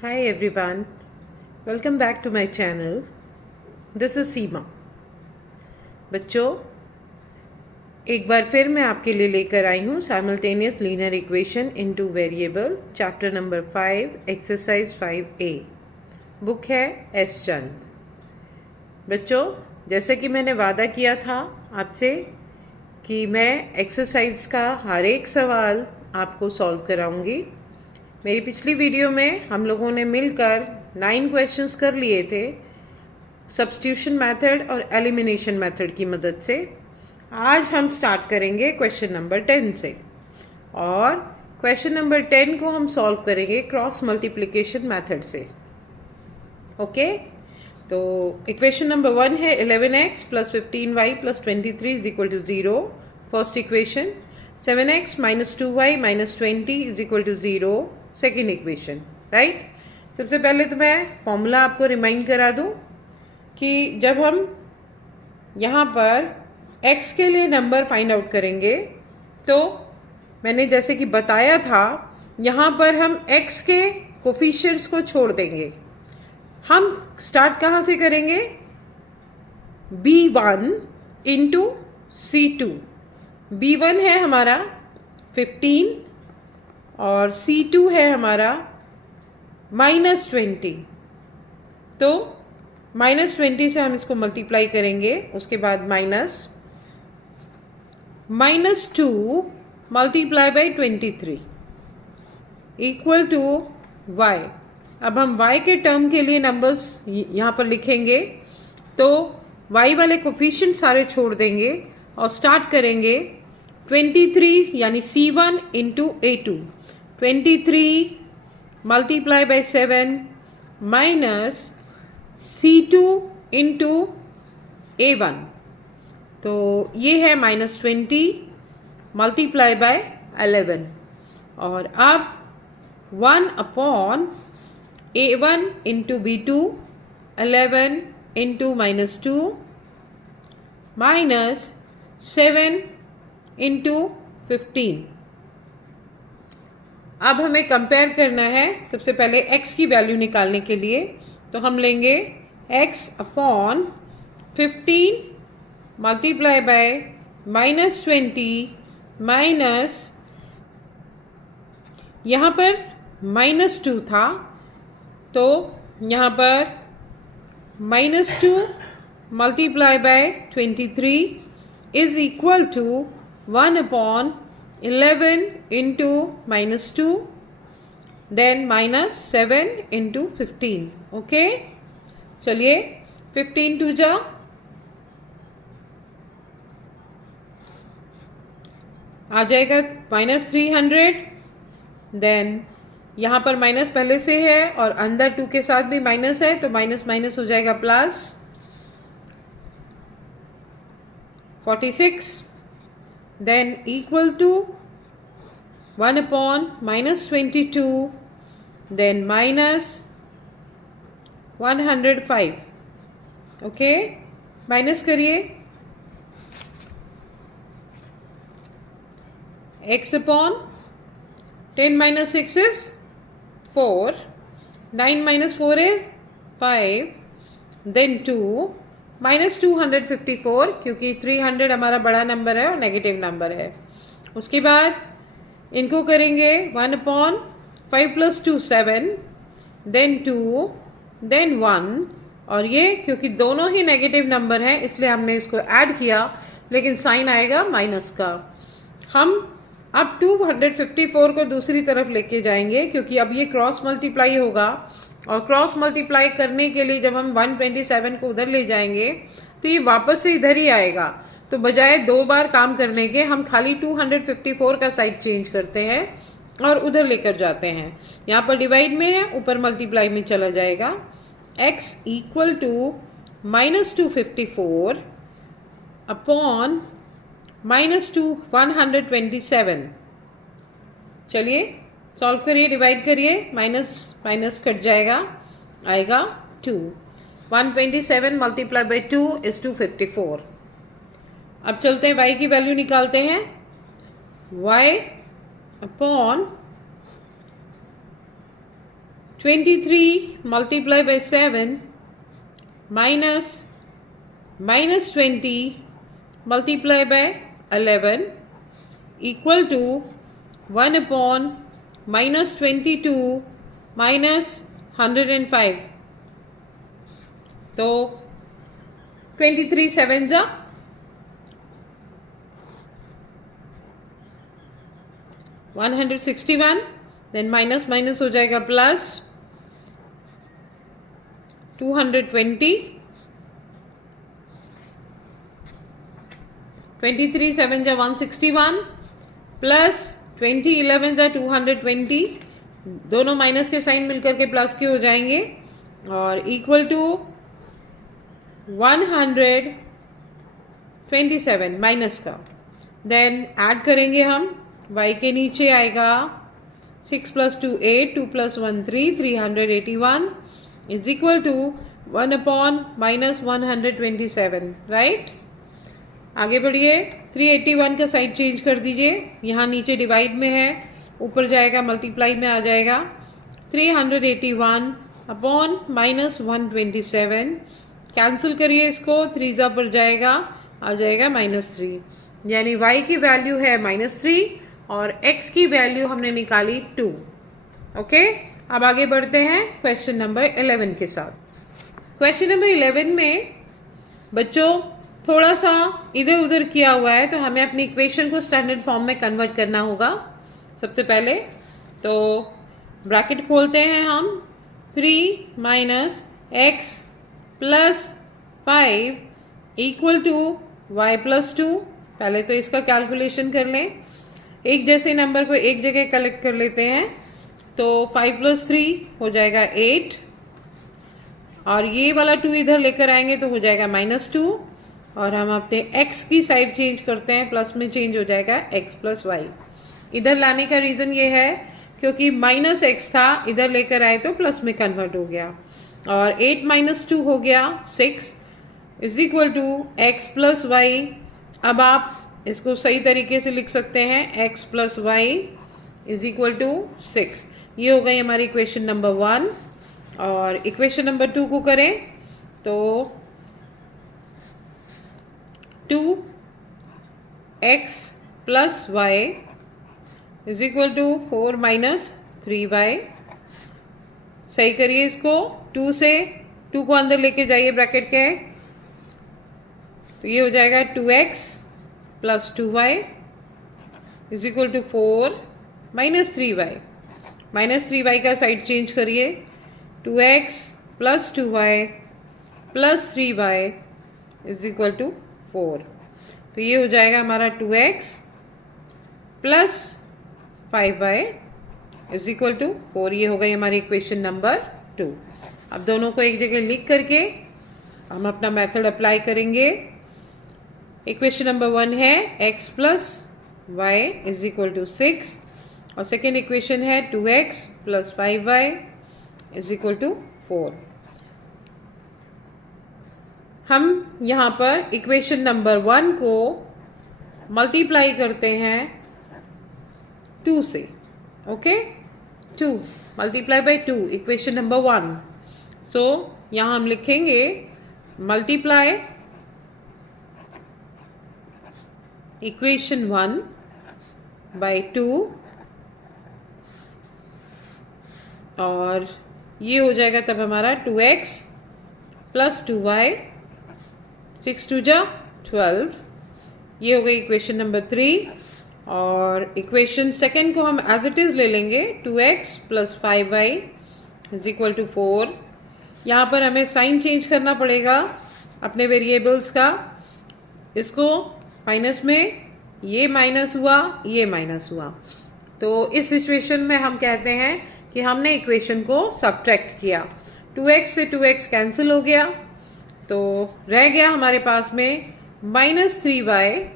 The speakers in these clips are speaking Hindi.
Hi everyone, welcome back to my channel. This is सीमा। बच्चों, एक बार फिर मैं आपके लिए लेकर आई हूँ simultaneous linear equation into variable chapter number 5 exercise 5A। Book है एस चंद। बच्चों, जैसे कि मैंने वादा किया था आपसे कि मैं एक्सरसाइज का हर एक सवाल आपको सॉल्व कराऊंगी। मेरी पिछली वीडियो में हम लोगों ने मिलकर 9 क्वेश्चंस कर लिए थे सब्स्टिट्यूशन मेथड और एलिमिनेशन मेथड की मदद से। आज हम स्टार्ट करेंगे क्वेश्चन नंबर 10 से, और क्वेश्चन नंबर 10 को हम सॉल्व करेंगे क्रॉस मल्टीप्लिकेशन मेथड से। ओके, तो इक्वेशन नंबर 1 है 11x + 15y + 23 = 0। First equation. 7x - 2y - 20 = 0। Second equation. Right. सबसे पहले तो मैं फॉर्मूला आपको रिमाइंड करा दूं कि जब हम यहाँ पर x के लिए नंबर फाइंड आउट करेंगे तो मैंने जैसे कि बताया था, यहाँ पर हम x के कोफिशिएंट्स को छोड़ देंगे। हम स्टार्ट कहाँ से करेंगे? b1 into c2। b1 है हमारा 15 और c2 है हमारा -20। तो -20 से हम इसको मल्टीप्लाई करेंगे, उसके बाद -2 multiply by 23 equal to y। अब हम y के टर्म के लिए नंबर्स यहाँ पर लिखेंगे, तो y वाले कोफिशिएंट सारे छोड़ देंगे और स्टार्ट करेंगे 23 यानी c1 into a2। 23 multiply by 7 minus c2 into a1। तो ये है -20 मल्टीप्लाई बाय 11। और अब 1 upon a1 into b2, 11 into -2 minus 7 into 15। अब हमें कंपेयर करना है सबसे पहले x की वैल्यू निकालने के लिए। तो हम लेंगे x upon 15 multiply by -20 minus, यहाँ पर -2 था तो यहाँ पर -2 multiply by 23 is equal to 1 upon 11 into -2 then -7 into 15। Okay, चलिए 15 टू जा आ जाएगा -300। देन यहाँ पर माइनस पहले से है और अंदर 2 के साथ भी माइनस है, तो माइनस माइनस हो जाएगा plus 46। Then equal to 1 upon -22 then -105। Okay, minus करिए। x अपॉन 10 - 6 is 4, 9 - 4 is 5, देन 2 -254 क्योंकि 300 हमारा बड़ा नंबर है और नेगेटिव नंबर है। उसके बाद इनको करेंगे 1 अपॉन 5 + 2 7, देन 2 देन 1, और ये क्योंकि दोनों ही नेगेटिव नंबर हैं इसलिए हमने इसको ऐड किया, लेकिन साइन आएगा माइनस का। हम अब 254 को दूसरी तरफ लेके जाएंगे क्योंकि अब ये क्रॉस मल्टीप्लाई होगा, और क्रॉस मल्टीप्लाई करने के लिए जब हम 127 को उधर ले जाएंगे तो ये वापस से इधर ही आएगा। तो बजाय 2 बार काम करने के हम खाली 254 का साइड चेंज करते हैं और उधर लेकर जाते हैं। यहाँ पर डिवाइड में है, ऊपर मल्टीप्लाई में चला जाएगा। x equal to -254 upon -127। चलिए सॉल्व करिए, डिवाइड करिए, माइनस माइनस कट जाएगा, आएगा 2। 127 मल्टीप्लाई बाई 2 इज 254। अब चलते हैं y की वैल्यू निकालते हैं। y upon 23 multiplied by 7 minus 20 multiplied by 11 equal to 1 upon minus 22 minus 105. तो 23 7 जा 161, देन माइनस माइनस हो जाएगा प्लस 220, 23 7 जा 161 प्लस 20 11 जा 220, दोनों माइनस के साइन मिलकर के प्लस के हो जाएंगे और इक्वल टू 127 माइनस का। देन ऐड करेंगे हम, y के नीचे आएगा 6 + 2 8, 2 + 1 3, 381 is equal to 1 upon minus 127, right. आगे बढ़िए, 381 का साइड चेंज कर दीजिए, यहाँ नीचे डिवाइड में है, ऊपर जाएगा मल्टीप्लाई में आ जाएगा 381 अपॉन माइनस 127, कैंसिल करिए इसको, 3 जा पर जाएगा, आ जाएगा -3, यानी y की वैल्यू है -3 और x की वैल्यू हमने निकाली 2। ओके, अब आगे बढ़ते हैं क्वेश्चन नंबर 11 के साथ। क्वेश्चन नंबर 11 में बच्चों थोड़ा सा इधर उधर किया हुआ है, तो हमें अपनी इक्वेशन को स्टैंडर्ड फॉर्म में कन्वर्ट करना होगा। सबसे पहले तो ब्रैकेट खोलते हैं हम, 3 - x + 5 इक्वल टू y + 2। पहले तो इसका कैलकुलेशन कर लें, एक जैसे नंबर को एक जगह कलेक्ट कर लेते हैं, तो 5 + 3 हो जाएगा 8 और ये वाला 2 इधर लेकर आएंगे तो हो जाएगा -2 और हम अपने x की साइड चेंज करते हैं, प्लस में चेंज हो जाएगा x + y। इधर लाने का रीज़न ये है क्योंकि -x था, इधर लेकर आए तो प्लस में कन्वर्ट हो गया और 8 - 2 हो गया 6 is equal to x + y। अब आप इसको सही तरीके से लिख सकते हैं, x + y is equal to 6। ये हो गई हमारी इक्वेशन नंबर 1 और इक्वेशन नंबर 2 को करें तो 2x + y is equal to 4 - 3y। सही करिए इसको, 2 से 2 को अंदर लेके जाइए ब्रैकेट के, तो ये हो जाएगा 2x + 2y is equal to 4 - 3y। -3y का साइड चेंज करिए, 2x + 2y + 3y is equal to 4। तो ये हो जाएगा हमारा 2x + 5y is equal to 4। ये हो गई हमारी इक्वेशन नंबर 2। अब दोनों को एक जगह लिख करके हम अपना मेथड अप्लाई करेंगे। इक्वेशन नंबर 1 है x + y is equal to 6 और सेकेंड इक्वेशन है 2x + 5y is equal to 4। हम यहाँ पर इक्वेशन नंबर 1 को मल्टीप्लाई करते हैं 2 से। Okay, 2 multiply bye 2 equation number 1। सो यहाँ हम लिखेंगे मल्टीप्लाई इक्वेशन 1 बाय 2 और ये हो जाएगा तब हमारा 2x + 2y 6 2 जा 12। ये हो गई इक्वेशन नंबर 3 और इक्वेशन सेकेंड को हम एज इट इज़ ले लेंगे, 2x + 5y is equal to 4। यहाँ पर हमें साइन चेंज करना पड़ेगा अपने वेरिएबल्स का। इसको माइनस में ये माइनस हुआ, ये माइनस हुआ, तो इस सिचुएशन में हम कहते हैं कि हमने इक्वेशन को सब्ट्रैक्ट किया। 2x से 2x कैंसिल हो गया, तो रह गया हमारे पास में -3y।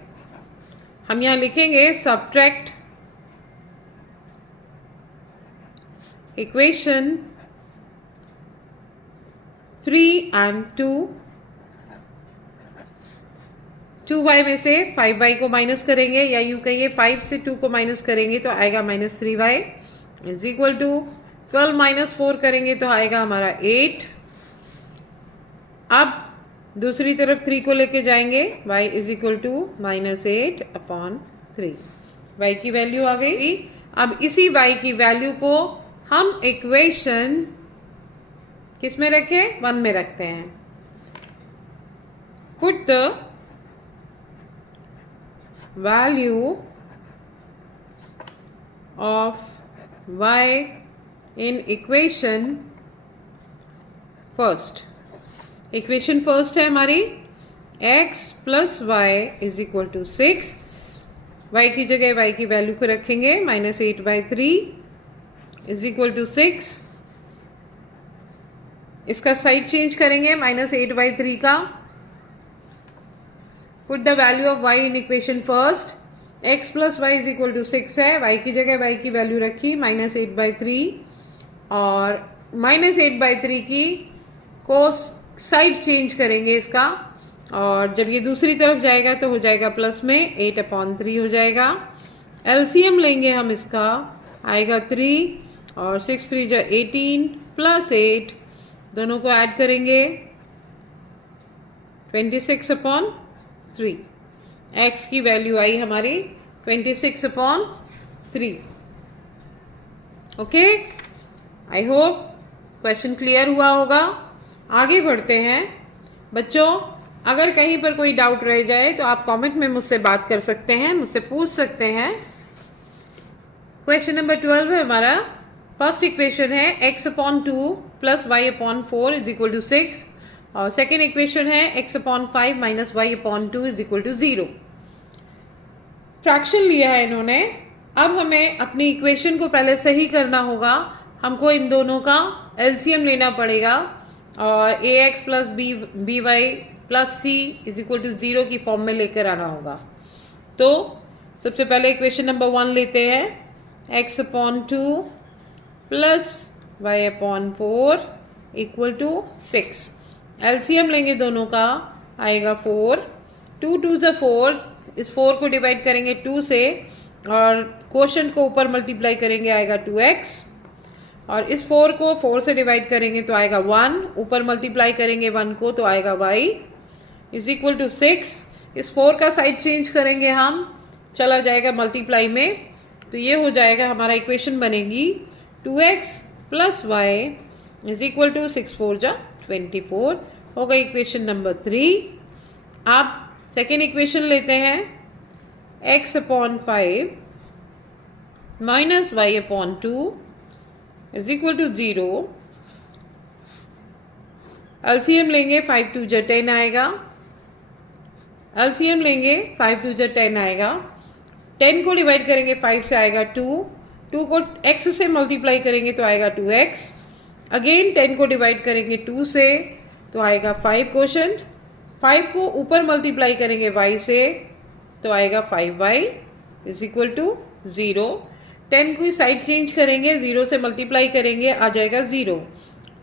हम यहाँ लिखेंगे सब्ट्रैक्ट इक्वेशन 3 and 2। 2y में से 5y को माइनस करेंगे, या यूँ कहिए 5 से 2 को माइनस करेंगे तो आएगा -3y is equal to 12 minus 4 करेंगे तो आएगा हमारा 8। अब दूसरी तरफ 3 को लेके जाएंगे, y is equal to -8/3। y की वैल्यू आ गई। अब इसी y की वैल्यू को हम इक्वेशन किस में रखें? 1 में रखते हैं। Put the value of y in equation first. Equation first है हमारी x plus y is equal to 6। y की जगह y की वैल्यू को रखेंगे -8/3 इज इक्वल टू 6। इसका साइड चेंज करेंगे -8/3 का। Put the value of y in equation first. x plus y is equal to 6 है, y की जगह y की वैल्यू रखी -8/3 और -8/3 की को साइड चेंज करेंगे इसका, और जब ये दूसरी तरफ जाएगा तो हो जाएगा प्लस में 8/3 हो जाएगा। एलसीएम लेंगे हम इसका, आएगा 3 और 6 3 जा 18 प्लस 8 दोनों को ऐड करेंगे 26/3। x की वैल्यू आई हमारी 26/3। Okay, I hope question clear हुआ होगा। आगे बढ़ते हैं बच्चों। अगर कहीं पर कोई डाउट रह जाए तो आप कमेंट में मुझसे बात कर सकते हैं, मुझसे पूछ सकते हैं। क्वेश्चन नंबर 12 है हमारा। फर्स्ट इक्वेशन है x/2 plus y/4 is equal to 6 और सेकेंड इक्वेशन है x/5 minus y/2 is equal to 0। Fraction लिया है इन्होंने। अब हमें अपनी इक्वेशन को पहले सही करना होगा। हमको इन दोनों का एलसीएम लेना पड़ेगा और ax plus by plus c is equal to 0 की फॉर्म में लेकर आना होगा। तो सबसे पहले इक्वेशन नंबर 1 लेते हैं, x/2 plus y/4 equal to 6। LCM लेंगे दोनों का, आएगा 4। 2 2 ज़ा 4, इस 4 को डिवाइड करेंगे 2 से और क्वोशंट को ऊपर मल्टीप्लाई करेंगे, आएगा 2x। और इस 4 को 4 से डिवाइड करेंगे तो आएगा 1, ऊपर मल्टीप्लाई करेंगे 1 को तो आएगा y इज इक्वल टू 6। इस 4 का साइड चेंज करेंगे हम, चला जाएगा मल्टीप्लाई में, तो ये हो जाएगा हमारा इक्वेशन बनेगी 2x plus y is equal to 6 4 जा 24 हो गई इक्वेशन नंबर 3। आप सेकेंड इक्वेशन लेते हैं, x/5 minus y/2 is equal to 0। LCM लेंगे 5 2 जा 10 आएगा। एलसीएम लेंगे 5 2 जा 10 आएगा। 10 को डिवाइड करेंगे 5 से आएगा 2। 2 को x से मल्टीप्लाई करेंगे तो आएगा 2x। अगेन 10 को डिवाइड करेंगे 2 से तो आएगा 5 क्वोशंट। 5 को ऊपर मल्टीप्लाई करेंगे y से तो आएगा 5y इज इक्वल टू 0। 10 की साइड चेंज करेंगे, 0 से मल्टीप्लाई करेंगे, आ जाएगा 0।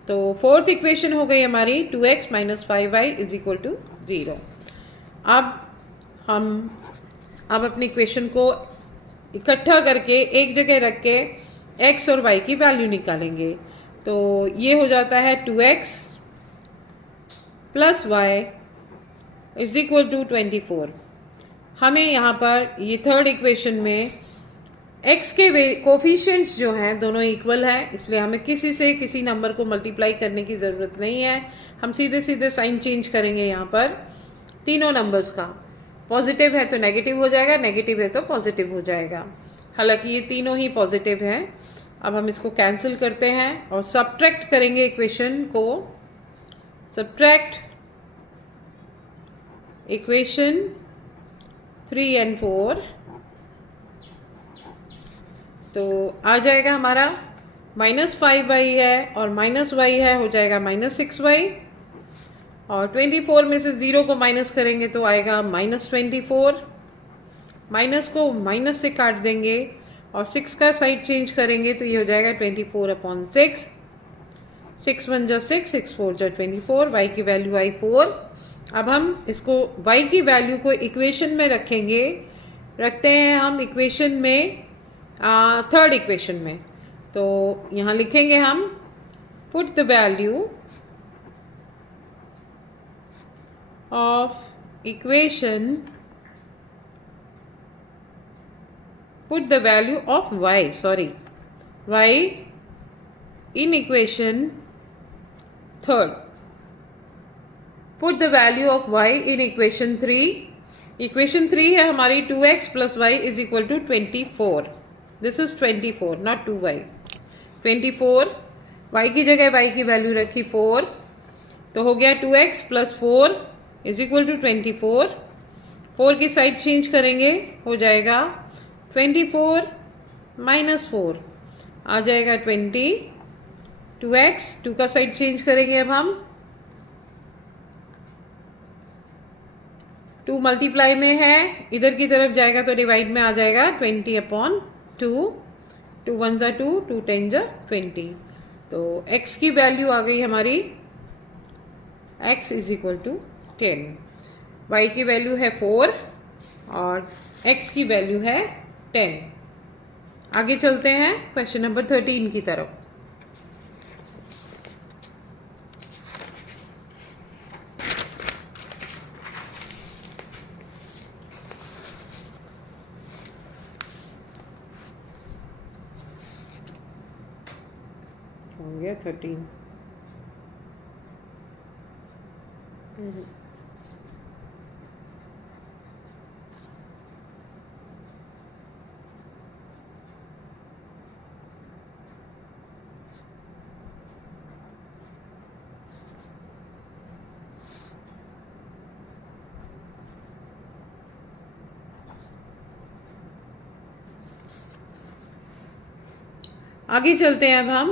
तो फोर्थ इक्वेशन हो गई हमारी 2x minus 5y is equal to 0। अब हम अपनी इक्वेशन को इकट्ठा करके एक जगह रख के x और y की वैल्यू निकालेंगे। तो ये हो जाता है 2x plus y is equal to 24। हमें यहाँ पर ये थर्ड इक्वेशन में x के कोफिशिएंट्स जो हैं दोनों इक्वल हैं, इसलिए हमें किसी से किसी नंबर को मल्टीप्लाई करने की ज़रूरत नहीं है। हम सीधे सीधे साइन चेंज करेंगे यहाँ पर तीनों नंबर्स का। पॉजिटिव है तो नेगेटिव हो जाएगा, नेगेटिव है तो पॉजिटिव हो जाएगा। हालांकि ये तीनों ही पॉजिटिव हैं। अब हम इसको कैंसिल करते हैं और सब्ट्रैक्ट करेंगे इक्वेशन को। सब्ट्रैक्ट इक्वेशन 3 और 4 तो आ जाएगा हमारा -5y है और -y है, हो जाएगा -6y। और 24 में से 0 को माइनस करेंगे तो आएगा -24। माइनस को माइनस से काट देंगे और 6 का साइड चेंज करेंगे तो ये हो जाएगा 24/6। 6 1 जा 6, 6 4 जा 24। y की वैल्यू आई 4। अब हम इसको y की वैल्यू को इक्वेशन में रखते हैं हम इक्वेशन में थर्ड इक्वेशन में। तो यहाँ लिखेंगे हम put the value of equation, put the value of y in equation third. Put the value of y in equation 3. Equation 3 है हमारी 2x plus y is equal to 24. This is 24, not 2y. 24, y की जगह y की वैल्यू रखी 4, तो हो गया 2x plus 4 is equal to 24. 4 की साइड चेंज करेंगे, हो जाएगा 24 माइनस 4, आ जाएगा 20. 2x, 2 का साइड चेंज करेंगे अब हम, 2 मल्टीप्लाई में है, इधर की तरफ जाएगा तो डिवाइड में आ जाएगा 20/2. 2 1 जा 2, 2 10 जा 20. तो x की वैल्यू आ गई हमारी, x is equal to 10. y की वैल्यू है 4 और x की वैल्यू है 10. आगे चलते हैं क्वेश्चन नंबर 13 की तरफ. हो गया 13. आगे चलते हैं अब हम.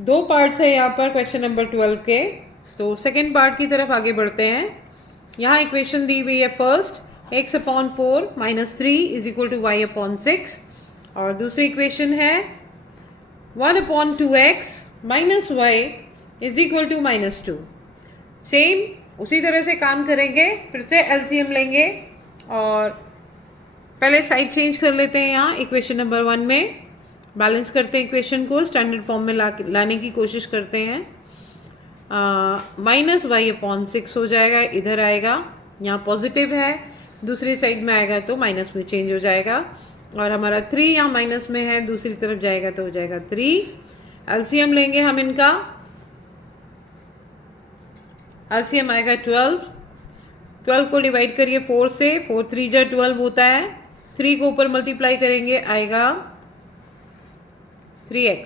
2 पार्ट्स है यहाँ पर क्वेश्चन नंबर 12 के, तो सेकेंड पार्ट की तरफ आगे बढ़ते हैं. यहाँ इक्वेशन दी हुई है first, x/4 - 3 is equal to y/6, और दूसरी इक्वेशन है 1/2x - y is equal to -2. Same उसी तरह से काम करेंगे, फिर से एलसीएम लेंगे और पहले साइड चेंज कर लेते हैं. यहाँ इक्वेशन नंबर 1 में बैलेंस करते हैं, इक्वेशन को स्टैंडर्ड फॉर्म में लाने की कोशिश करते हैं. -y/6 हो जाएगा, इधर आएगा, यहाँ पॉजिटिव है, दूसरी साइड में आएगा तो माइनस में चेंज हो जाएगा, और हमारा 3 यहाँ माइनस में है, दूसरी तरफ जाएगा तो हो जाएगा 3. एलसीएम लेंगे हम इनका, एलसीएम आएगा 12. 12 को डिवाइड करिए 4 से, 4 3 जा 12 होता है. 3 को ऊपर मल्टीप्लाई करेंगे, आएगा 3x.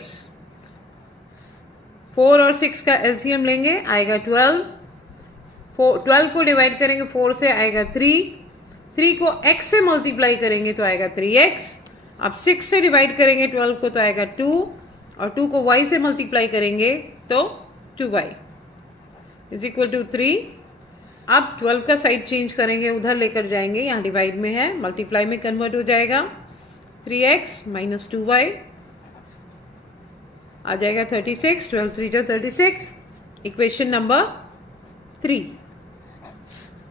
4 और 6 का एलसीएम लेंगे, आएगा 12. 12 को डिवाइड करेंगे 4 से, आएगा 3. 3 को x से मल्टीप्लाई करेंगे तो आएगा 3x. अब 6 से डिवाइड करेंगे 12 को तो आएगा 2, और 2 को y से मल्टीप्लाई करेंगे तो 2y इज इक्वल टू 3. अब 12 का साइड चेंज करेंगे, उधर लेकर जाएंगे, यहाँ डिवाइड में है, मल्टीप्लाई में कन्वर्ट हो जाएगा. 3x - 2y आ जाएगा 36. 12 3 जा 36. Equation number 3.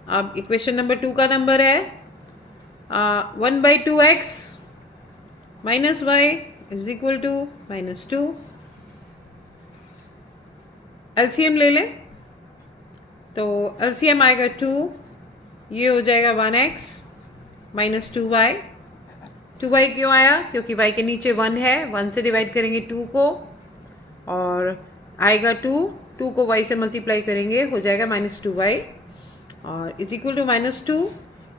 अब इक्वेशन नंबर 2 का नंबर है 1/2x - y is equal to -2. LCM ले लें तो एलसीएम आएगा 2, ये हो जाएगा 1x - 2y. 2y क्यों आया? क्योंकि y के नीचे 1 है, 1 से डिवाइड करेंगे 2 को और आएगा 2. 2 को y से मल्टीप्लाई करेंगे, हो जाएगा -2y, और इज इक्वल टू -2.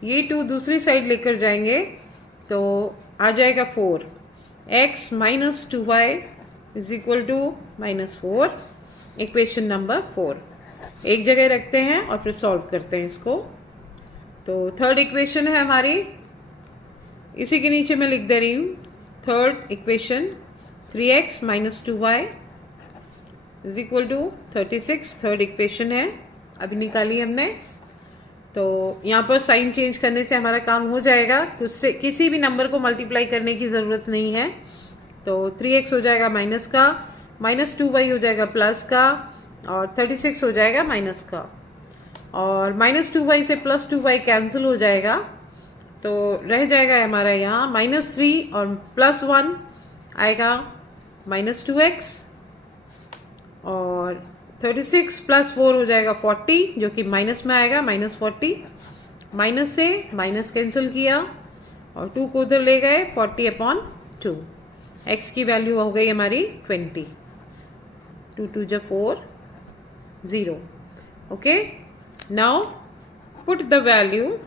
ये 2 दूसरी साइड लेकर जाएंगे तो आ जाएगा 4. x - 2y is equal to -4. Equation number 4 एक जगह रखते हैं और फिर सॉल्व करते हैं इसको. तो थर्ड इक्वेशन है हमारी, इसी के नीचे मैं लिख दे रही हूँ. Third equation 3x - 2y is equal to 36. Third equation है, अभी निकाली हमने. तो यहाँ पर साइन चेंज करने से हमारा काम हो जाएगा, उससे किसी भी नंबर को मल्टीप्लाई करने की ज़रूरत नहीं है. तो 3x हो जाएगा माइनस का, -2y हो जाएगा प्लस का, और 36 हो जाएगा माइनस का, और -2y से +2y कैंसिल हो जाएगा, तो रह जाएगा हमारा यहाँ -3 और +1, आएगा -2x, और 36 + 4 हो जाएगा 40, जो कि माइनस में आएगा, -40। माइनस से माइनस कैंसिल किया और 2 को उधर ले गए, 40/2। x की वैल्यू हो गई हमारी 20। 2 2 = 4, 0। Okay, now put the value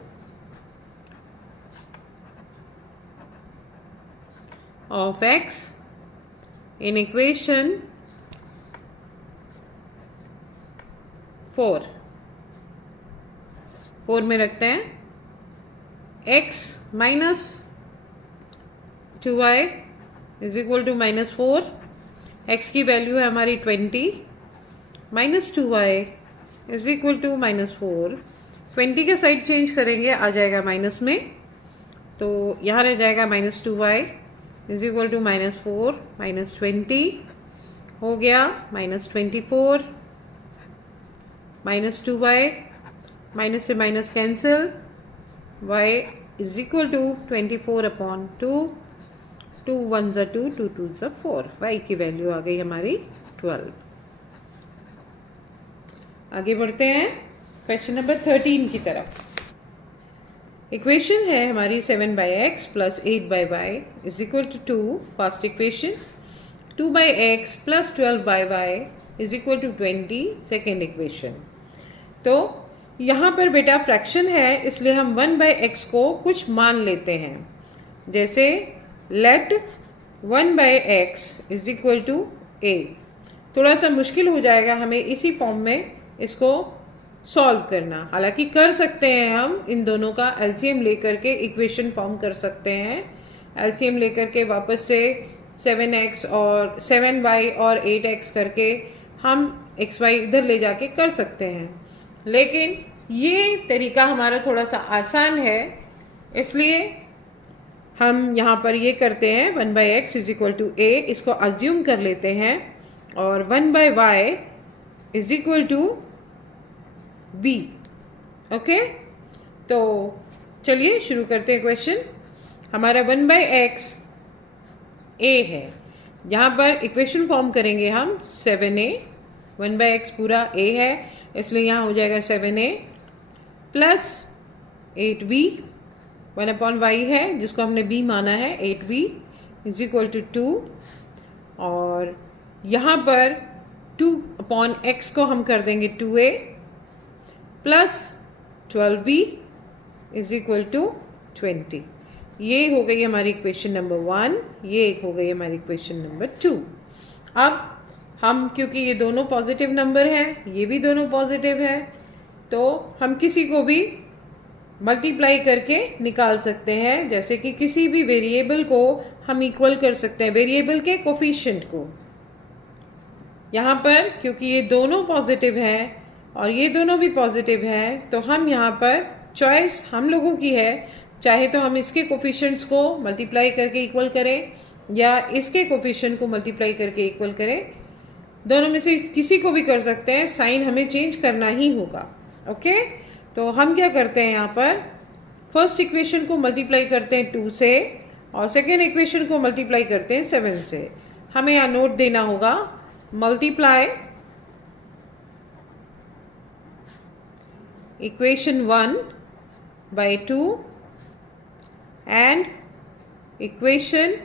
of x in equation 4 में रखते हैं। x - 2y = -4। x की वैल्यू है हमारी 20, -2y = -4। 20 के साइड चेंज करेंगे, आ जाएगा माइनस में, तो यहाँ रह जाएगा -2y = -4, -20 हो गया, -24, -2y, माइनस से माइनस कैंसिल, y = 24/2, 2 1 = 2, 2 2 = 4। y की वैल्यू आ गई हमारी 12। आगे बढ़ते हैं क्वेश्चन नंबर 13 की तरफ। इक्वेशन है हमारी 7/x + 8/y = 2, first equation. 2/x + 12/y = 20, second equation. तो यहाँ पर बेटा फ्रैक्शन है, इसलिए हम 1/x को कुछ मान लेते हैं, जैसे लेट 1/x = a। थोड़ा सा मुश्किल हो जाएगा हमें इसी फॉर्म में इसको सॉल्व करना, हालांकि कर सकते हैं हम इन दोनों का एलसीएम लेकर के इक्वेशन फॉर्म कर सकते हैं। एलसीएम लेकर के वापस से 7x और 7y और 8x करके हम xy इधर ले जाके कर सकते हैं, लेकिन ये तरीका हमारा थोड़ा सा आसान है, इसलिए हम यहाँ पर ये करते हैं 1/x = a, इसको अज्यूम कर लेते हैं, और 1/y = b। ओके, तो चलिए शुरू करते हैं क्वेश्चन। हमारा 1/x a है, यहाँ पर इक्वेशन फॉर्म करेंगे हम 7a। 1/x पूरा a है, इसलिए यहाँ हो जाएगा 7a + 8b। 1/y है जिसको हमने b माना है, 8b = 2, और यहाँ पर 2/x को हम कर देंगे 2a + 12b = 20। ये हो गई हमारी इक्वेशन नंबर 1, ये एक हो गई हमारी इक्वेशन नंबर 2। अब हम, क्योंकि ये दोनों पॉजिटिव नंबर हैं, ये भी दोनों पॉजिटिव है, तो हम किसी को भी मल्टीप्लाई करके निकाल सकते हैं, जैसे कि किसी भी वेरिएबल को हम इक्वल कर सकते हैं, वेरिएबल के कोफिशिएंट को। यहाँ पर क्योंकि ये दोनों पॉजिटिव हैं और ये दोनों भी पॉजिटिव हैं, तो हम यहाँ पर चॉइस हम लोगों की है, चाहे तो हम इसके कोफिशिएंट्स को मल्टीप्लाई करके इक्वल करें या इसके कोफिशिएंट को मल्टीप्लाई करके इक्वल करें, दोनों में से किसी को भी कर सकते हैं, साइन हमें चेंज करना ही होगा। ओके, तो हम क्या करते हैं, यहाँ पर फर्स्ट इक्वेशन को मल्टीप्लाई करते हैं 2 से और सेकेंड इक्वेशन को मल्टीप्लाई करते हैं 7 से। हमें यहाँ नोट देना होगा, multiply equation 1/2 and equation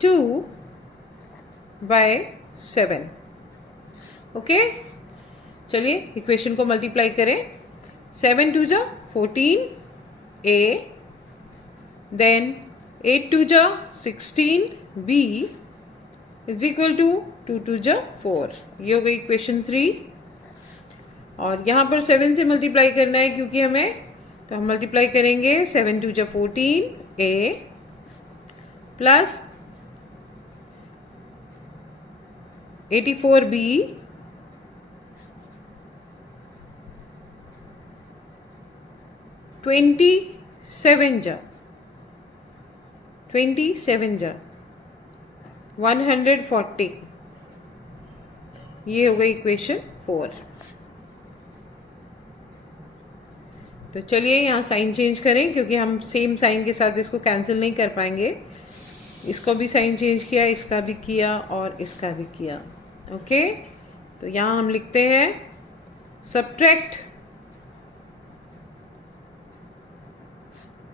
2/7। Okay, चलिए इक्वेशन को मल्टीप्लाई करें। 7 2 = 14a, देन 8 2 = 16b = 2 2 = 4। ये हो गई इक्वेशन 3, और यहाँ पर 7 से मल्टीप्लाई करना है क्योंकि हमें, तो हम मल्टीप्लाई करेंगे 7 2 = 14a + 84b (27 जा 140। ये हो गई इक्वेशन 4। तो चलिए यहाँ साइन चेंज करें, क्योंकि हम सेम साइन के साथ इसको कैंसिल नहीं कर पाएंगे। इसको भी साइन चेंज किया, इसका भी किया और इसका भी किया। ओके, तो यहाँ हम लिखते हैं सब्ट्रैक्ट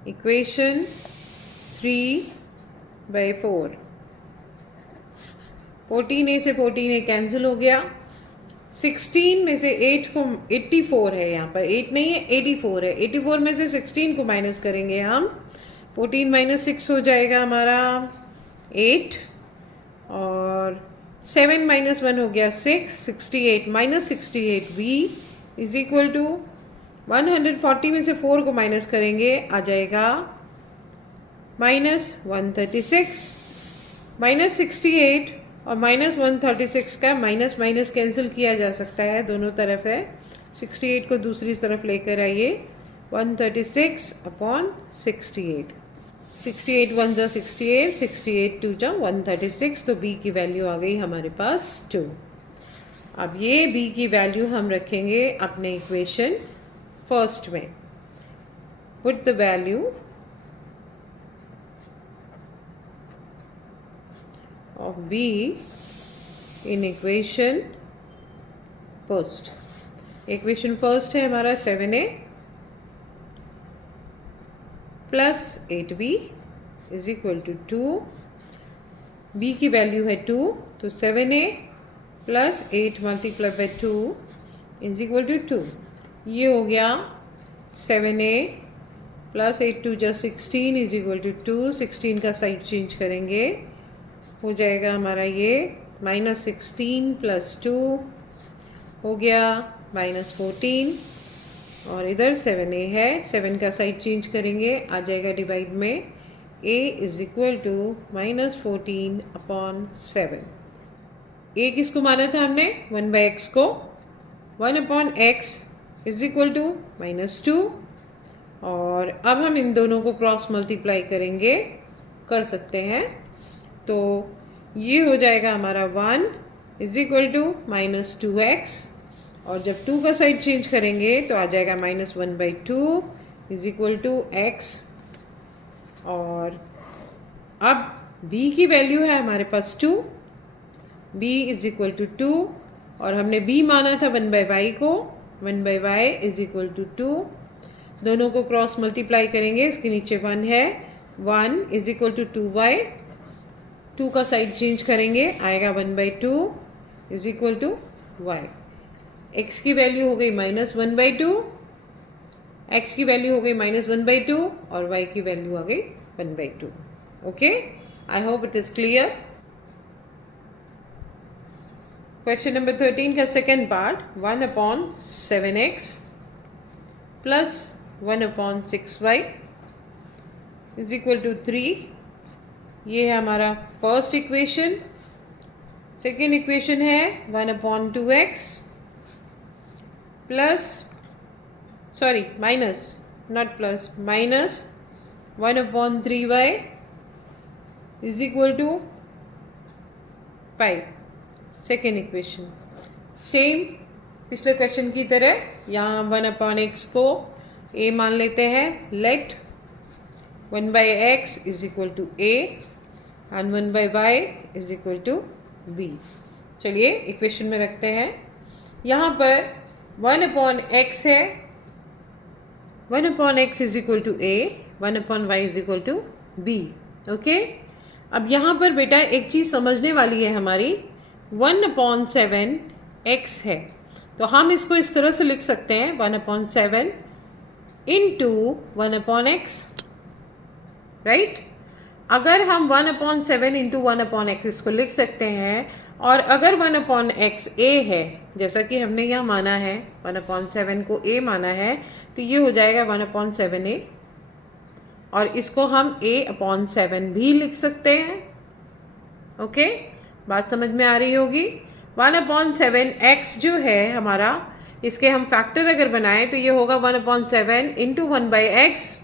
इक्वेशन 3/4। 14a से 14a कैंसिल हो गया। 16 में से 8 को 84 है, यहाँ पर 8 नहीं है 84 है। 84 में से 16 को माइनस करेंगे हम, 14 माइनस 6 हो जाएगा हमारा 8, और 7 माइनस 1 हो गया 6। 68 minus 68 b is equal to 140 में से 4 को माइनस करेंगे, आ जाएगा माइनस 136। माइनस 68 और माइनस 136 का माइनस माइनस कैंसिल किया जा सकता है, दोनों तरफ है। 68 को दूसरी तरफ लेकर आइए, 136 अपॉन 68। 68 1 जा 68, 68 2 जा 136, तो b की वैल्यू आ गई हमारे पास 2। अब ये b की वैल्यू हम रखेंगे अपने इक्वेशन फर्स्ट में। Put the value of b in equation first। Equation first है हमारा 7a plus 8b is equal to 2। b की वैल्यू है 2, तो 7a plus 8 multiply by 2 is equal to 2। ये हो गया 7a प्लस 8 2 जा 16 इज इक्वल टू 2। 16 का साइड चेंज करेंगे, हो जाएगा हमारा ये -16 प्लस 2 हो गया -14, और इधर 7a है, 7 का साइड चेंज करेंगे, आ जाएगा डिवाइड में a is equal to -14 upon 7। a किसको माना था हमने? 1/x को। 1 upon x is equal to -2, और अब हम इन दोनों को क्रॉस मल्टीप्लाई करेंगे, कर सकते हैं, तो ये हो जाएगा हमारा 1 इज इक्वल टू -2x, और जब 2 का साइड चेंज करेंगे तो आ जाएगा -1/2 इज इक्वल टू x। और अब b की वैल्यू है हमारे पास 2, b इज इक्वल टू 2, और हमने b माना था 1/y को, 1/y इज इक्वल टू 2। दोनों को क्रॉस मल्टीप्लाई करेंगे, इसके नीचे 1 है, 1 इज इक्वल टू 2y। 2 का साइड चेंज करेंगे, आएगा 1/2 is equal to y। x की वैल्यू हो गई -1/2, x की वैल्यू हो गई -1/2, और y की वैल्यू आ गई 1/2। Okay, I hope it is clear. Question number 13 का second part, 1 upon 7x plus 1 upon 6y is equal to 3। ये है हमारा फर्स्ट इक्वेशन। सेकेंड इक्वेशन है 1 upon 2x plus, sorry minus, not plus, minus 1 upon 3y is equal to 5। Second equation same पिछले क्वेश्चन की तरह, यहाँ 1 अपॉन x को a मान लेते हैं। Let 1/x is equal to a and 1/y is equal to b। चलिए इक्वेशन में रखते हैं। यहाँ पर 1 अपॉन x है, 1 upon x is equal to a, 1 upon y is equal to b। Okay, अब यहाँ पर बेटा एक चीज़ समझने वाली है हमारी, 1 अपॉन 7 x है, तो हम इसको इस तरह से लिख सकते हैं 1 upon 7 into 1 upon x, right. अगर हम 1 अपॉन 7 इंटू 1 अपॉन एक्स इसको लिख सकते हैं, और अगर 1 अपॉन एक्स a है, जैसा कि हमने यहाँ माना है 1 अपॉन 7 को a माना है, तो ये हो जाएगा 1 अपॉन 7a, और इसको हम a अपॉन 7 भी लिख सकते हैं। ओके, बात समझ में आ रही होगी। 1 अपॉन 7 x जो है हमारा, इसके हम फैक्टर अगर बनाएं तो ये होगा 1 अपॉन 7 इंटू 1/x,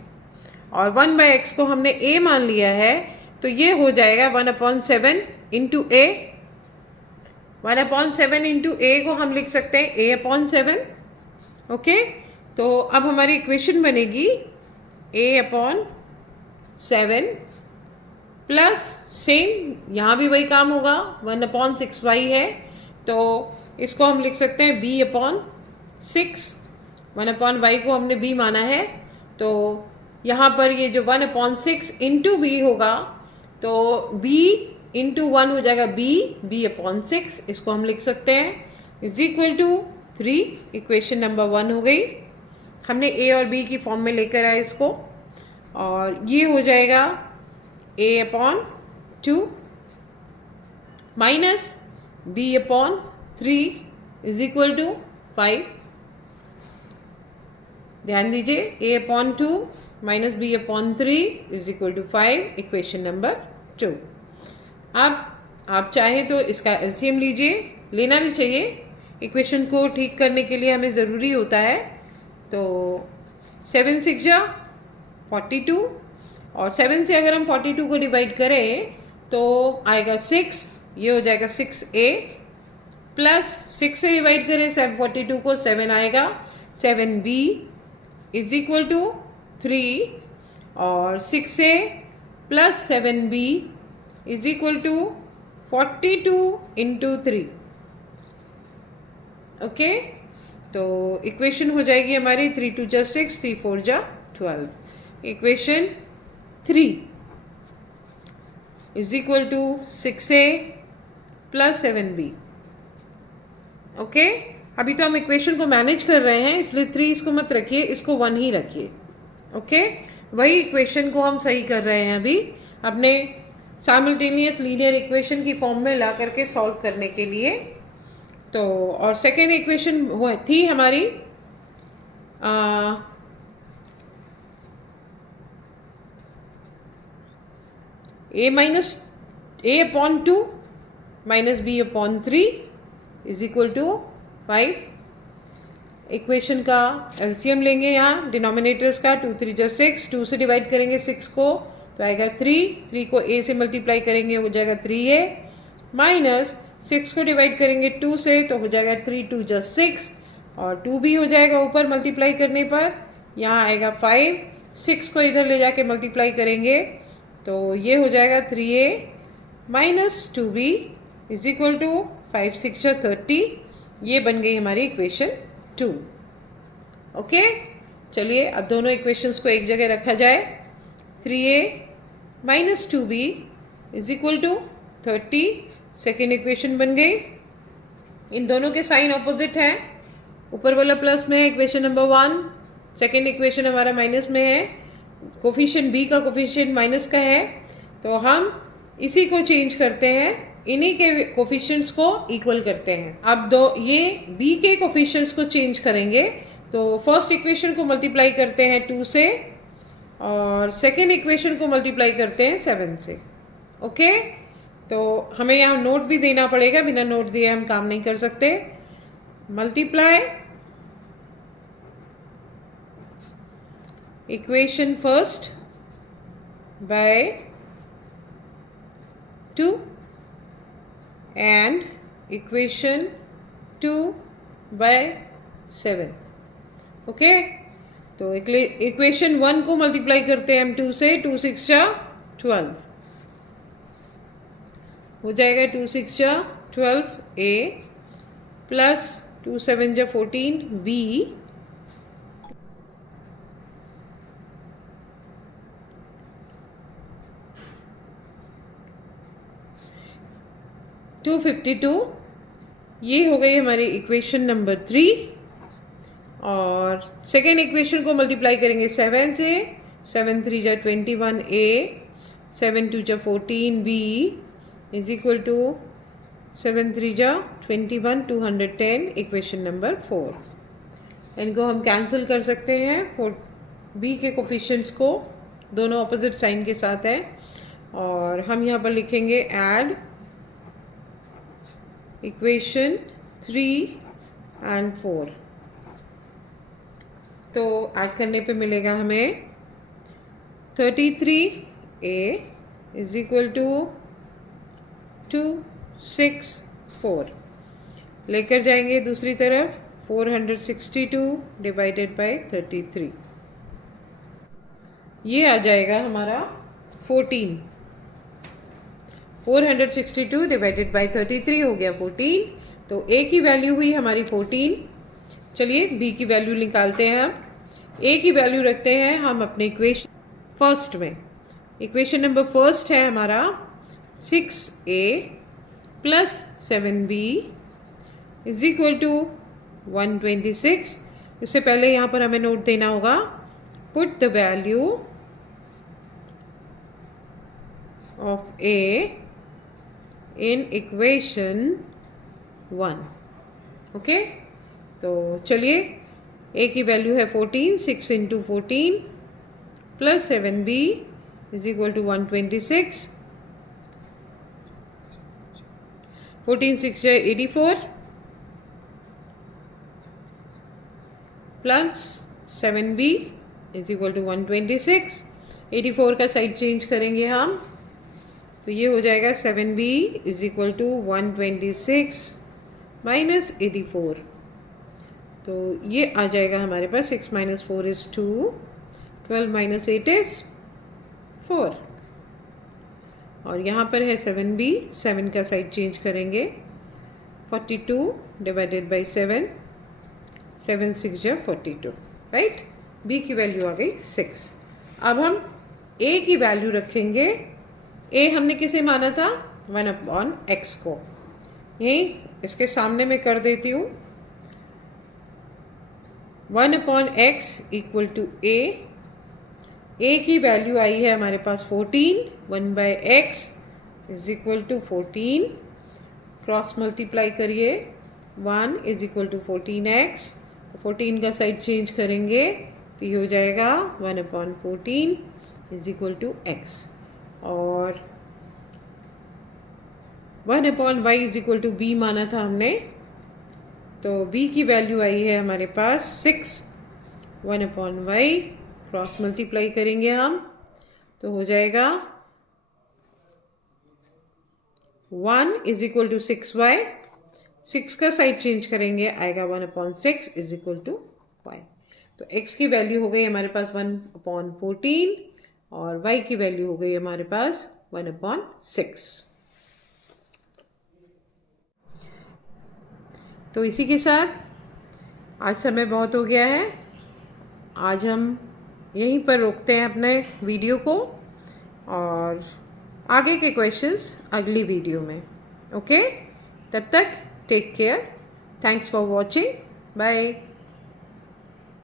और 1/x को हमने a मान लिया है, तो ये हो जाएगा 1 upon 7 into a। 1 upon 7 into a को हम लिख सकते हैं a अपॉन 7। ओके, तो अब हमारी इक्वेशन बनेगी a अपॉन 7 प्लस सेम यहाँ भी वही काम होगा, 1/6y है, तो इसको हम लिख सकते हैं b/6। 1/y को हमने b माना है, तो यहाँ पर ये जो 1/6 इंटू बी होगा, तो b इंटू 1 हो जाएगा b/6, इसको हम लिख सकते हैं is equal to 3। Equation number 1 हो गई। हमने a और b की फॉर्म में लेकर आए इसको, और ये हो जाएगा a/2 minus b/3 is equal to 5। ध्यान दीजिए, a/2 minus b/3 is equal to 5, equation number 2। अब आप चाहें तो इसका एलसीएम लीजिए, लेना भी चाहिए, इक्वेशन को ठीक करने के लिए हमें ज़रूरी होता है। तो 7 6 जा 42, और 7 से अगर हम 42 को डिवाइड करें तो आएगा 6, ये हो जाएगा 6a, प्लस 6 से डिवाइड करें 42 को 7 आएगा, 7b इज इक्वल टू 3, और 6a plus 7b is equal to 42 into 3। Okay, तो इक्वेशन हो जाएगी हमारी 3 2 जा 6, 3 4 जा 12। Equation 3 is equal to 6a plus 7b। Okay, अभी तो हम इक्वेशन को मैनेज कर रहे हैं, इसलिए 3 इसको मत रखिए, इसको 1 ही रखिए। ओके, वही इक्वेशन को हम सही कर रहे हैं अभी अपने साइमल्टेनियस लीनियर इक्वेशन की फॉर्म में ला करके सॉल्व करने के लिए। तो और सेकेंड इक्वेशन वो थी हमारी a/2 minus b/3 is equal to 5। Equation का एलसीएम लेंगे, यहाँ डिनोमिनेटर्स का 2 3 जा 6, 2 से डिवाइड करेंगे 6 को तो आएगा 3 को a से मल्टीप्लाई करेंगे हो जाएगा 3a, माइनस 6 को डिवाइड करेंगे 2 से तो हो जाएगा 3 2 जा 6, और 2 भी हो जाएगा ऊपर मल्टीप्लाई करने पर, यहाँ आएगा 5, 6 को इधर ले जाके मल्टीप्लाई करेंगे तो ये हो जाएगा 3a minus 2b is equal to 5 6 जा 30। ये बन गई हमारी इक्वेशन 2। ओके, चलिए अब दोनों इक्वेशंस को एक जगह रखा जाए। 3a minus 2b is equal to 30, second equation बन गई। इन दोनों के साइन ऑपोजिट हैं, ऊपर वाला प्लस में है इक्वेशन नंबर 1, सेकेंड इक्वेशन हमारा माइनस में है, कोफिशिएंट b का कोफिशिएंट माइनस का है, तो हम इसी को चेंज करते हैं, इन्हीं के कोफिशिएंट्स को इक्वल करते हैं। अब ये b के कोफिशिएंट्स को चेंज करेंगे, तो फर्स्ट इक्वेशन को मल्टीप्लाई करते हैं 2 से, और सेकेंड इक्वेशन को मल्टीप्लाई करते हैं 7 से। ओके, तो हमें यहाँ नोट भी देना पड़ेगा, बिना नोट दिए हम काम नहीं कर सकते। Multiply equation first by 2 and equation 2 by 7। Okay, तो इक्वेशन 1 को मल्टीप्लाई करते हैं हम 2 से, 2 6 जा 12 हो जाएगा, 2 6 जा 12a प्लस 2 7 जा 14b 252। ये हो गई हमारी इक्वेशन नंबर 3, और सेकेंड इक्वेशन को मल्टीप्लाई करेंगे 7 से, 7 3 जा 21a, 7 2 जा 14b इज इक्वल टू 7 3 जा 21 210, इक्वेशन नंबर 4। इनको हम कैंसिल कर सकते हैं, b के कोफिशिएंट्स को, दोनों ऑपोजिट साइन के साथ है, और हम यहाँ पर लिखेंगे ऐड इक्वेशन 3 एंड 4। तो ऐड करने पे मिलेगा हमें 33a इज इक्वल टू 264, लेकर जाएंगे दूसरी तरफ 462 डिवाइडेड बाय 33, ये आ जाएगा हमारा 14। 462 डिवाइडेड बाई 33 हो गया 14। तो ए की वैल्यू हुई हमारी 14। चलिए बी की वैल्यू निकालते हैं हम। ए की वैल्यू रखते हैं हम अपने इक्वेशन फर्स्ट में। इक्वेशन नंबर फर्स्ट है हमारा 6a plus 7b is equal to 126। इससे पहले यहाँ पर हमें नोट देना होगा, put the value of a in equation 1। Okay, तो चलिए a की वैल्यू है 14, 6 into 14 plus 7b is equal to 126। 14 6 है 84 plus 7b is equal to 126। 84 का साइड चेंज करेंगे हम, तो ये हो जाएगा 7b is equal to 126 minus 84। तो ये आ जाएगा हमारे पास 6 माइनस 4 इज 2, 12 माइनस 8 इज 4। और यहाँ पर है 7b, 7 का साइड चेंज करेंगे, 42 डिवाइडेड बाई 7, 7 6 जो 42, राइट। b की वैल्यू आ गई 6। अब हम a की वैल्यू रखेंगे। a हमने किसे माना था? 1/x को। यही इसके सामने में कर देती हूँ, 1/x equal to a। a की वैल्यू आई है हमारे पास 14, 1/x is equal to 14। Cross multiply करिए, 1 इज इक्वल टू 14x, 14 का साइड चेंज करेंगे तो ये हो जाएगा 1/14 इज इक्वल टू x। और 1/y is equal to b माना था हमने, तो b की वैल्यू आई है हमारे पास 6। 1/y क्रॉस मल्टीप्लाई करेंगे हम तो हो जाएगा 1 इज इक्वल टू 6y। 6 का साइड चेंज करेंगे, आएगा 1/6 इज इक्वल टू y। तो x की वैल्यू हो गई हमारे पास 1/14 और y की वैल्यू हो गई हमारे पास 1/6। तो इसी के साथ आज समय बहुत हो गया है। आज हम यहीं पर रोकते हैं अपने वीडियो को और आगे के क्वेश्चंस अगली वीडियो में। ओके, तब तक take care. Thanks for watching. Bye.